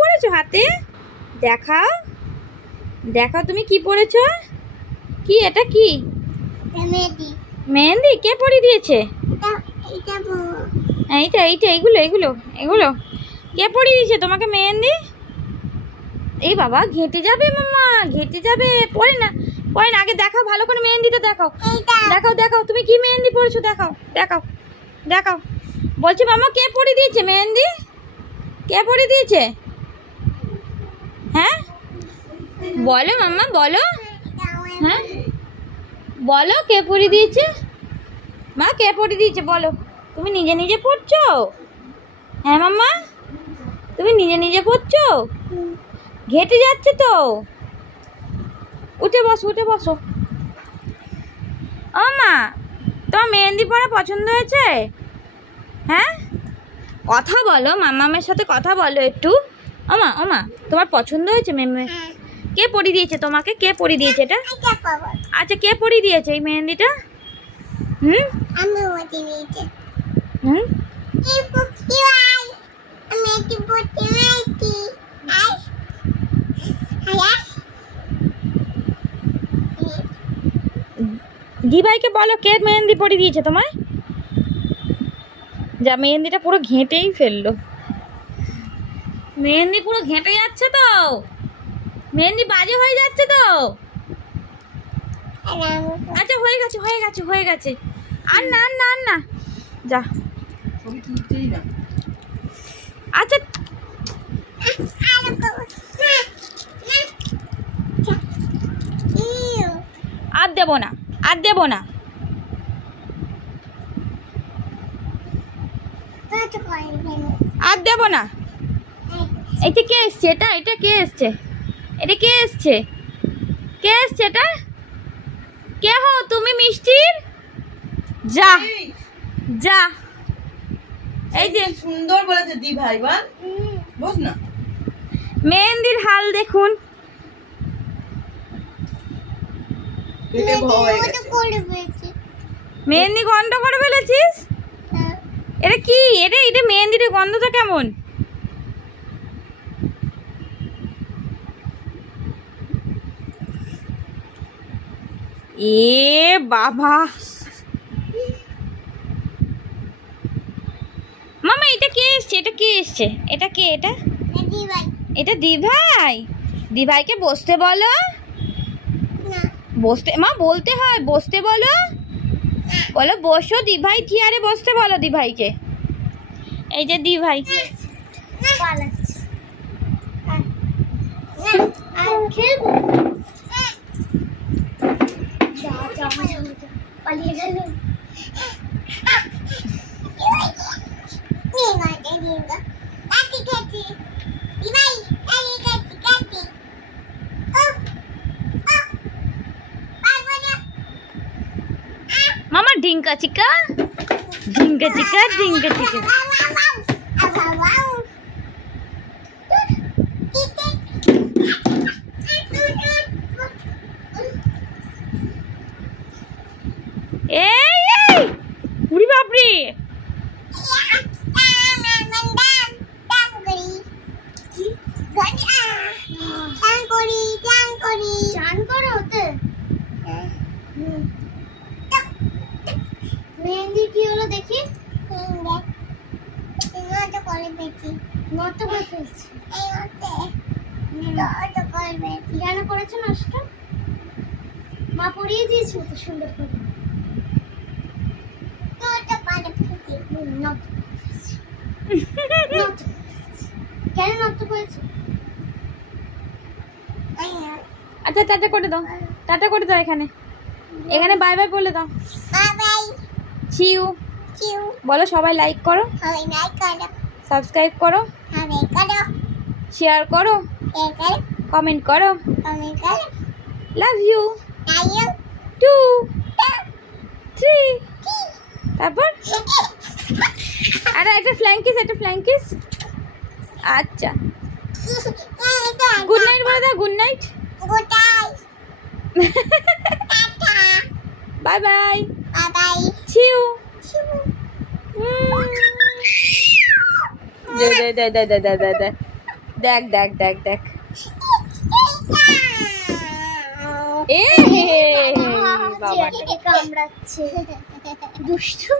পরেছো হাতে? দেখাও দেখাও তুমি কি পরেছো। কি এটা? কি মেহেন্দি? কে পরিয়ে দিয়েছে? এইটা এইটা এগুলো এগুলো এগুলো কে পরিয়ে দিয়েছে তোমাকে মেহেন্দি? এই বাবা ঘেঁটে যাবে মাম্মা, ঘেঁটে যাবে। পরে না পরে না, আগে দেখাও ভালো করে মেহেন্দিটা দেখাও। দেখাও দেখাও তুমি কি মেহেন্দি পরেছো, দেখাও দেখাও দেখাও। বলছি মাম্মা কে পরিয়ে দিয়েছে মেহেন্দি? কে পরিয়ে দিয়েছে? হ্যাঁ বলো মাম্মা বলো। হ্যাঁ বলো কে পরিয়ে দিয়েছে? মা কে পরিয়ে দিয়েছে বলো। তুমি নিজে নিজে পড়ছো? হ্যাঁ মাম্মা তুমি নিজে নিজে পড়ছো? ঘেঁটে যাচ্ছে তো। উঠে বসো উঠে বসো। ও মা তোমার মেহেন্দি পরা পছন্দ হয়েছে? হ্যাঁ কথা বলো, মাম্মামের সাথে কথা বলো একটু। ওমা ওমা তোমার পছন্দ হয়েছে মেমে? কে পরিয়ে দিয়েছে তোমাকে? কে পরিয়ে দিয়েছে এটা? আচ্ছা কে পরিয়ে দিয়েছে এই মেহেন্দিটা? হুম হুম দি ভাইকে বলো কে মেহেন্দি পরিয়ে দিয়েছে তোমায়? যা মেহেন্দিটা পুরো ঘেঁটেই ফেললো। মেহেন্দি পুরো ঘেঁটে যাচ্ছে তো, মেহেন্দি বাজে হয়ে যাচ্ছে তো। আচ্ছা হয়ে গেছে হয়ে গেছে হয়ে গেছে। আর না আর না আর না যা। আচ্ছা আর দেবো না আর দেবো না। আর দেবো না। এটা কে এসছে? এটা এটা কে এসছে? এটা কে এসছে? কে এসছে এটা? কে হো তুমি মিষ্টির? যা যা। এই যে সুন্দর বলেছে দি ভাই, বস না। মেহেন্দির হাল দেখুন। মেহেন্দি গন্ধ করে ফেলেছিস? এটা কি? এটা এটা মেহেন্দির গন্ধটা কেমন? এ বাবা মামা এটা কে এসছে? এটা কে এসছে? এটা কে? এটা এটা দি ভাই। দি ভাইকে বসতে বলো। বসতে মা বলতে হয়, বসতে বলো। বলো বসো দি ভাই, চেয়ারে বসতে বলো দি ভাইকে। এই যে দি ভাই মামা ঢিঙ্কা চিকা ঢিঙ্কা চিকা ঢিঙ্কা চিকা। এই এই উড়ি বাপরে। মেহেন্দি কি হলো দেখি? কেন করেছো নষ্ট? মা পরিয়ে দিয়েছিল তো সুন্দর করে। কেন নষ্ট করেছো? আচ্ছা টাটা করে দাও, টাটা করে দাও। এখানে এখানে বাই বাই বলে দাও। চিউ বলো। সবাই লাইক করো, সাবস্ক্রাইব করো, শেয়ার করো, কমেন্ট করো। লাভ ইউ 2 3 তারপর আরে একটা ফ্ল্যাঙ্কিস, একটা ফ্ল্যাঙ্কিস। আচ্ছা গুড নাইট বলে দাও। Good night. Bye bye. চিউ। দে দে দে দে দে দে দে দেখ দেখ দেখ দেখ এ বাবা কামড়াচ্ছে দুষ্টু